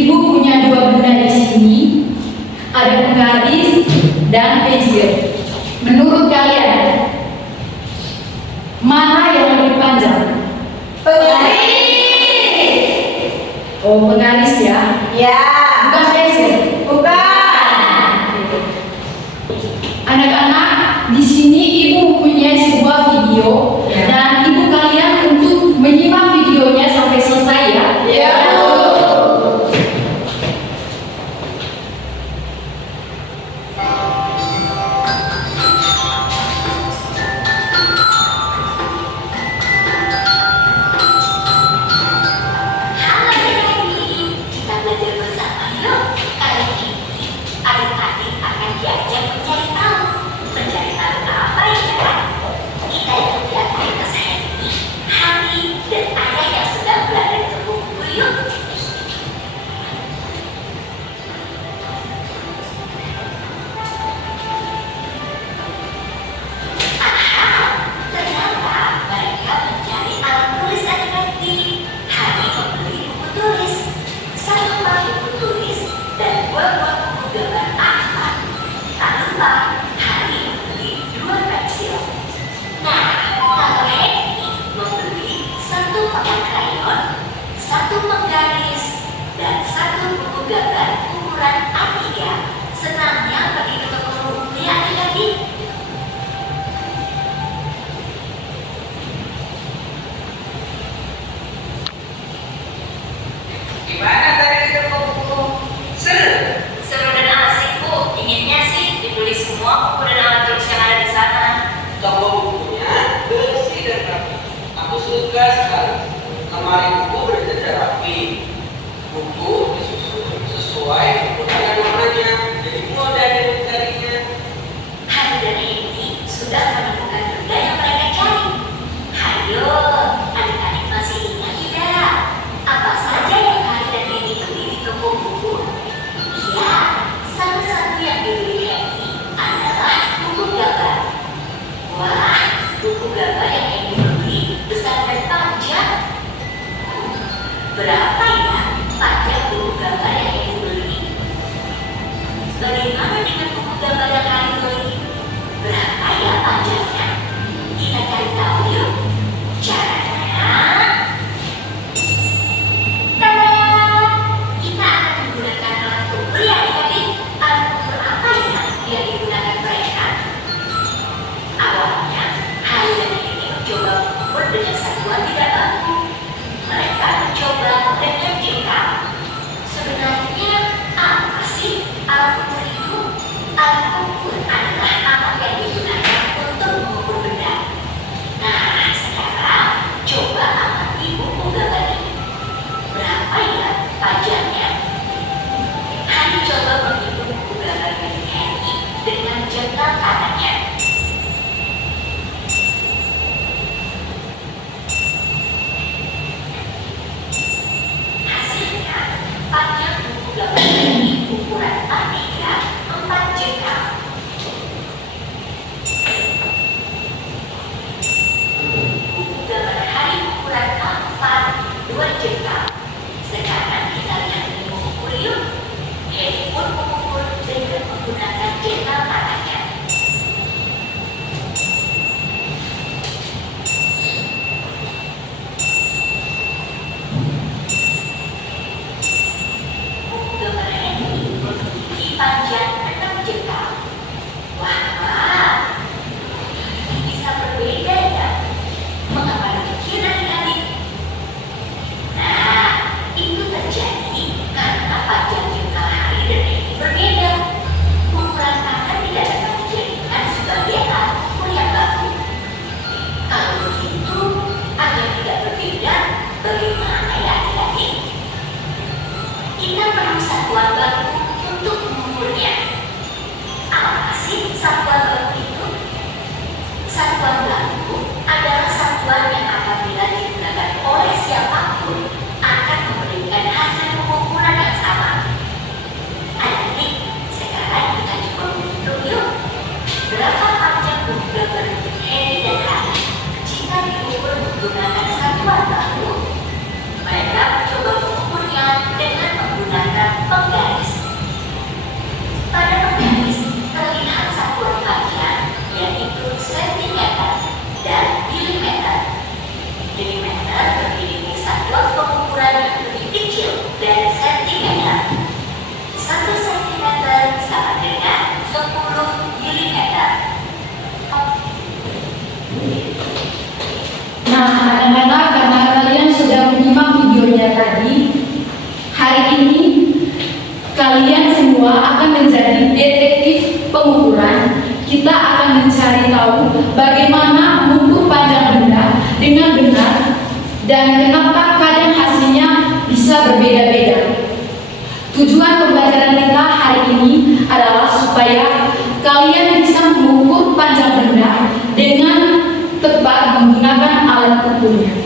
Ibu punya dua benda di sini, ada penggaris dan pensil. Menurut kalian, mana yang lebih panjang? Penggaris. Oh, penggaris ya? Ya. Bukan pensil. Bukan. Anak-anak, di sini ibu mempunyai sebuah video dan ibu kalian untuk menyimak videonya sampai selesai ya. Ya. Gimana tadi itu buku? Seru? Seru dan asik, Bu. Inginnya sih dibeli semua buku dan alat tulis yang ada di sana. Toko bukunya bersih dan rapi. Aku suka sekali. Lemari buku berjajar rapi. Buku disusun sesuai kebutuhan warnanya. Jadi mudah dicarinya. Hari dan ini sudah menemukan benda yang mereka cari. Hayo, adik-adik masih ingat tidak? Apa saja yang Hari dan Eni beli di toko buku? Iya, salah satu yang dibeli Eni adalah buku gambar. Wah, buku gambar yang Eni beli besar dan panjang. Berapa ya panjang buku gambar yang Eni beli? Bagaimana dengan buku gambar yang Hari beli? Berapa ya panjangnya? Kita cari tahu yuk. Caranya, tada! Kita akan menggunakan alat ukur ya adik-adik. Alat ukur apa ya yang digunakan mereka? Awalnya, Hari dan Eni mencoba mengukur dengan satuan tidak baku. Mereka mencoba dengan jengkal. Sebenarnya apa sih alat ukur itu? Alat ukur adalah alat yang digunakan untuk mengukur benda. Nah, sekarang coba amati buku gambar ini. Berapa ya panjangnya? Hari coba menghitung buku gambar milik Henry dengan jengkal tangannya. Hasilnya, panjang buku gambar ini ukuran A3 4 jengkal. Buku gambar Hari ukuran A4 2 jengkal. Sekarang kita lihat ini mengukur yuk. Henry pun mengukur dengan menggunakan jengkal tangannya. Buku gambar Henry memiliki panjang 6 jengkal. Wah, ini bisa berbeda ya. Mengapa demikian adik-adik? Nah, itu terjadi karena panjang jengkal Hari dan Eni berbeda. Ukuran tangan tidak dapat dijadikan sebagai alat ukur yang baku. Kalau begitu, agar tidak berbeda, bagaimana ya adik-adik? Kita perlu satuan baku untuk mengukurnya. Apa sih satuan baku itu? Satuan baku adalah satuan yang apabila digunakan oleh siapapun akan memberikan hasil pengukuran yang sama. Adik-adik, sekarang kita coba menghitung yuk. Berapa panjang buku gambar milik Henry dan Hari jika diukur menggunakan satuan baku? Mereka mencoba mengukurnya dengan menggunakan Tujuan pembelajaran kita hari ini adalah supaya kalian bisa mengukur panjang benda dengan tepat menggunakan alat ukurnya.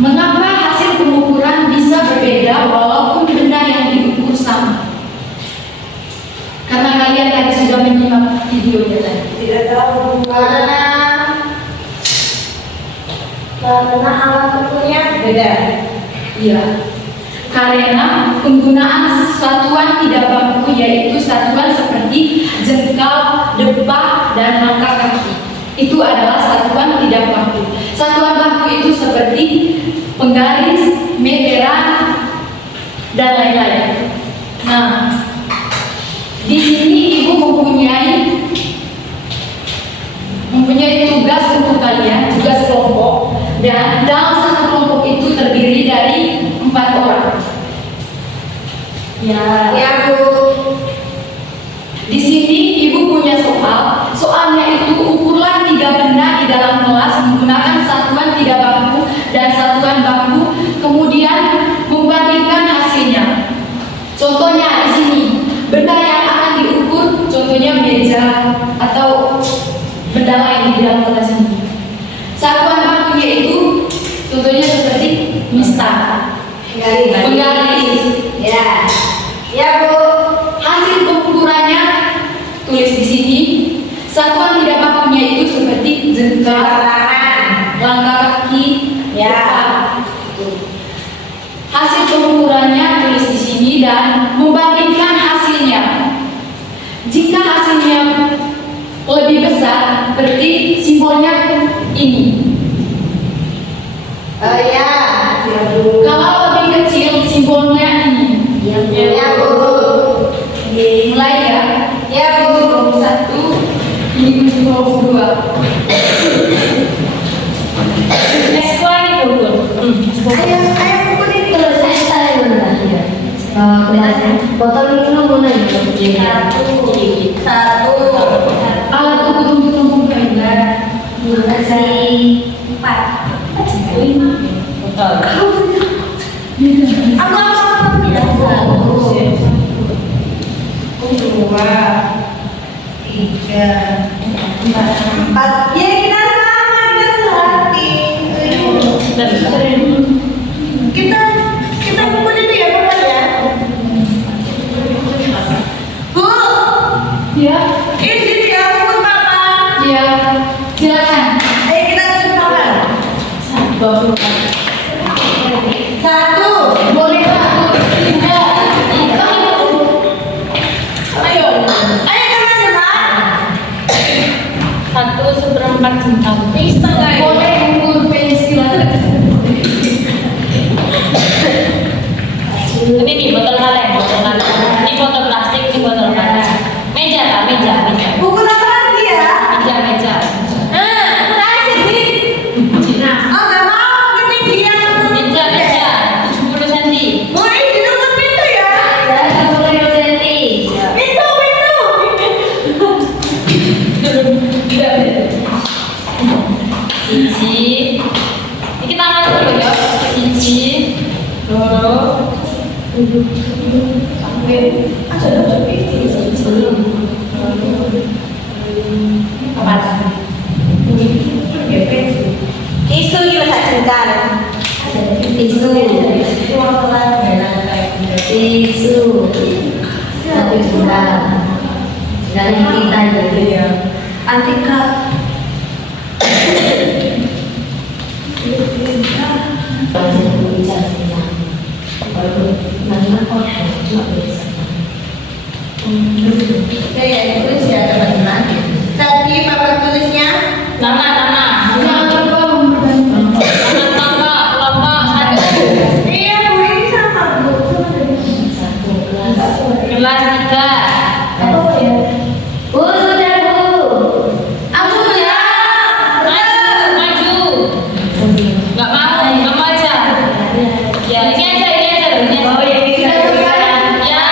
Mengapa hasil pengukuran bisa berbeda walaupun benda yang diukur sama? Karena kalian tadi sudah menyimak videonya tadi. Tidak tahu karena alat ukurnya beda. Iya. Karena penggunaan satuan tidak baku yaitu satuan seperti jengkal, depak, dan langkah kaki. Itu adalah satuan tidak baku. Satuan baku itu seperti penggaris, meteran, dan lain-lain. Nah, di sini ibu mempunyai tugas untuk kalian, tugas kelompok, dan dalam satu kelompok itu terdiri dari 4 orang. Ya Bu. Di sini ibu punya soal. Soalnya itu ukurlah 3 benda di dalam kelas menggunakan satuan tidak baku dan satuan baku, kemudian membandingkan hasilnya. Contohnya di sini, benda yang akan diukur, contohnya meja atau benda lain di dalam kelas ini. Satuan bakunya itu contohnya seperti mistar, penggaris. Ya Bu. Hasil pengukurannya tulis di sini. Satuan tidak bakunya itu seperti jengkal, langkah kaki, depak. Hasil pengukurannya tulis di sini dan membandingkan hasilnya. Jika hasilnya lebih besar, berarti simbolnya ini. Ya Bu. Kalau lebih kecil, simbolnya ini. Ya Bu. Mulai ya. Ya Bu. 1, ini 22. Next one itu. Ayo buku ini. Botol minum mana ini? Satu. Alat ukur untuk membandingkan. Kasih 4. Aku dua, tiga, empat. Ya kita sama, kita selati. Kita buku itu ya Bapak ya. Bu, Ya, ini dia buku Papa. ya. Silakan. Ayo kita tutup. 20. 1. Boleh Pak. 3. Ayo teman-teman. 1/4 jengkal. Setengah. Boleh ukur pensil. Ini nih botol kaleng, Ini botol plastik, ini botol kaca. Meja tak? Meja. Buku apa lagi ya? Meja. Oh nggak mau ketinggian. Meja. 70 cm. Bu ini ditutup pintu ya. 70 cm. Pintu. Siji. Ini tangan dulu ya. Siji. Loro. Empat. Isu juga tak jengkal. Tisu. Satu jengkal. Dari kita gitu ya. Antika. Ya tulis ya teman-teman. Tadi Bapak tulisnya. Nama. Jangan lupa membandingkan. Kelompok 1. Iya Bu ini sama Bu. Kelas 3. Apa ya? Bu, sudah Bu. Aku ya. Maju. Nggak mau aja. Ya, ini aja. Oh ya ini Ya.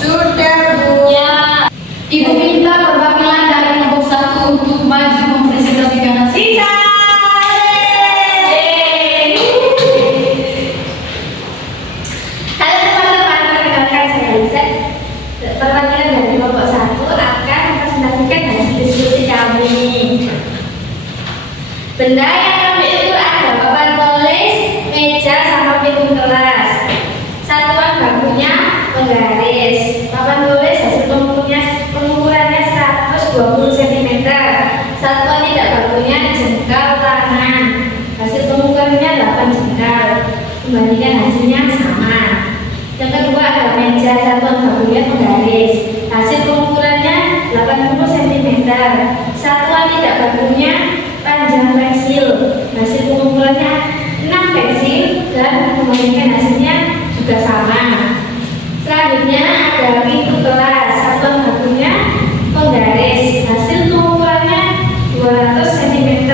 sudah Bu. Benda yang kami itu ada papan tulis, meja, sama pintu kelas. Satuan bakunya penggaris. Papan tulis hasil pengukurannya 120 cm. Satuan tidak bakunya jengkal tangan. Hasil pengukurannya 8 jengkal. Kembalikan hasilnya sama. Yang kedua ada meja, satuan bakunya penggaris. Hasil pengukurannya 80 cm. Satuan tidak bakunya panjang pensil. Hasil pengukurannya 6 pensil dan kembalikan hasilnya juga sama. Selanjutnya ada pintu kelas, satuan bakunya penggaris. Hasil pengukurannya 200 cm.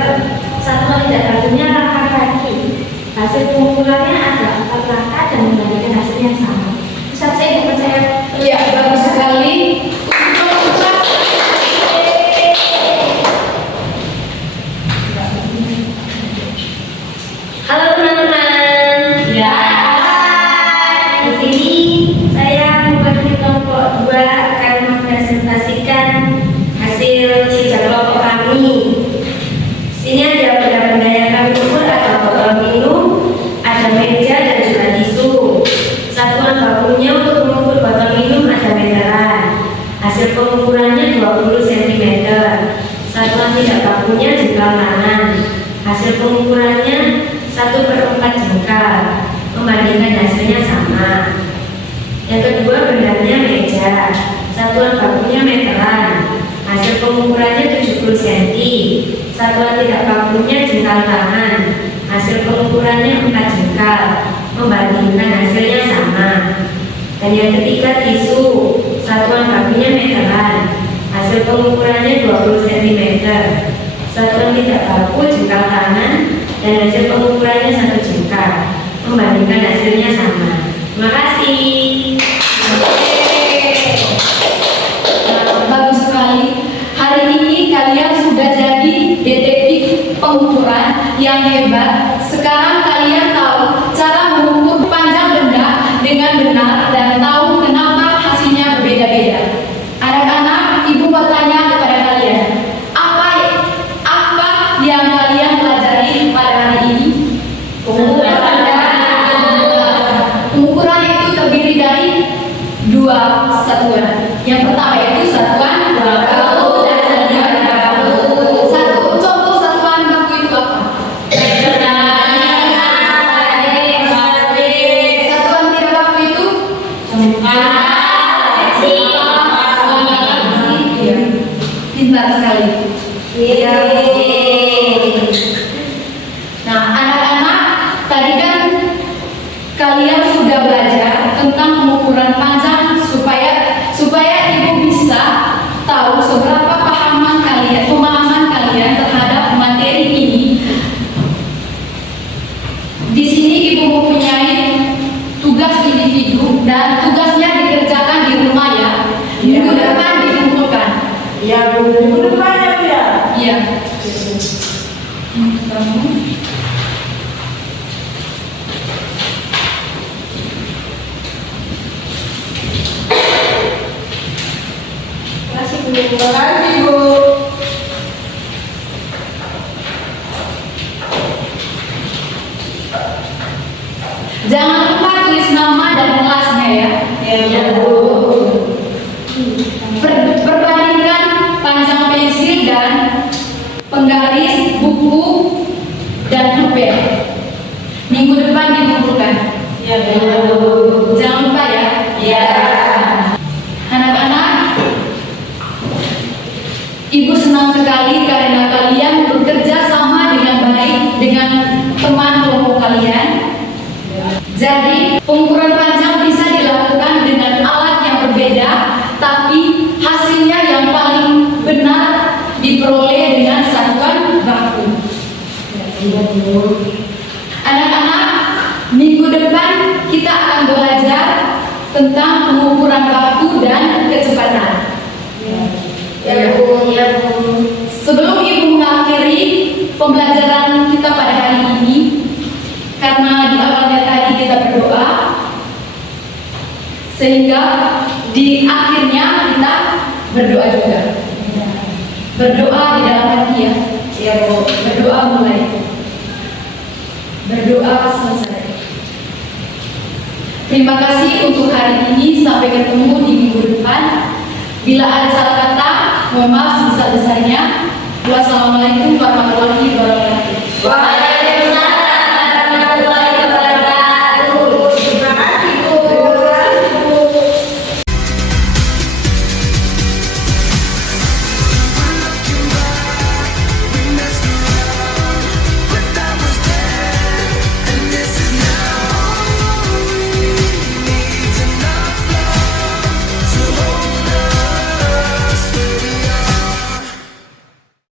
Satuan tidak bakunya langkah kaki. Hasil pengukurannya ada 4 langkah dan kembalikan hasilnya sama. Ustaz, saya ikut saya. Iya, bagus sekali. Halo teman-teman. Ya. Di sini saya membagi kelompok 2 akan mempresentasikan hasil kerja kelompok kami. Di sini ada benda-benda yang kami ukur, ada botol minum, ada meja dan juga tisu. Satuan bakunya untuk mengukur botol minum ada meteran. Hasil pengukurannya 20 cm. Satuan tidak bakunya jengkal kanan. Hasil pengukurannya 1/4 jengkal. Membandingkan hasilnya sama. Yang kedua bendanya meja. Satuan bakunya meteran. Hasil pengukurannya 70 cm. Satuan tidak bakunya jengkal kanan. Hasil pengukurannya 4 jengkal. Membandingkan hasilnya sama. Dan yang ketiga tisu. Satuan bakunya meteran. Hasil pengukurannya 20 cm. Satuan tidak baku jengkal kanan dan hasil pengukurannya 1 jengkal. Membandingkan hasilnya sama. Terima kasih. Bagus sekali. Hari ini kalian sudah jadi detektif pengukuran yang hebat. Sekarang kalian tahu cara mengukur panjang benda dengan benar dan tahu kenapa hasilnya berbeda-beda. Anak-anak, ibu mau tanya kepada kalian, apa yang kalian pelajari pada hari ini? Pengukuran itu terdiri dari 2 satuan. Yang pertama itu satuan baku dan satuan baku. Contoh satuan baku itu apa? Satuan tidak baku itu? Iya. Pintar sekali. Nah, anak-anak, tadi kan kalian sudah belajar tentang pengukuran panjang supaya ibu bisa tahu seberapa pemahaman kalian terhadap materi ini. Di sini ibu mempunyai tugas individu dan tugasnya dikerjakan di rumah ya. Minggu depan dikumpulkan. Ya, minggu depan ya, Bu ya. Iya. Terima kasih, Bu. Jangan lupa tulis nama dan kelasnya ya. Ya, Bu. Perbandingkan panjang pensil dan penggaris, buku, dan pulpen. Minggu depan dikumpulkan. Ya, Bu. Jangan lupa ya. Ya. Anak-anak, ibu senang sekali karena kalian bekerja sama dengan baik dengan teman kelompok kalian. Jadi, pengukuran panjang bisa dilakukan dengan alat yang berbeda, tapi hasilnya yang paling benar diperoleh dengan satuan baku. Anak-anak, minggu depan kita akan belajar tentang pengukuran baku dan kecepatan. Ya, Bu. Ya, Bu. Sebelum ibu mengakhiri pembelajaran kita pada hari ini, karena di awalnya tadi kita berdoa, sehingga di akhirnya kita berdoa juga. Berdoa di dalam hati ya. Ya, Bu. Berdoa mulai. Berdoa selesai. Terima kasih untuk hari ini, sampai ketemu di minggu depan. Bila ada salah kata, mohon maaf sebesar-besarnya. Wassalamualaikum warahmatullahi wabarakatuh.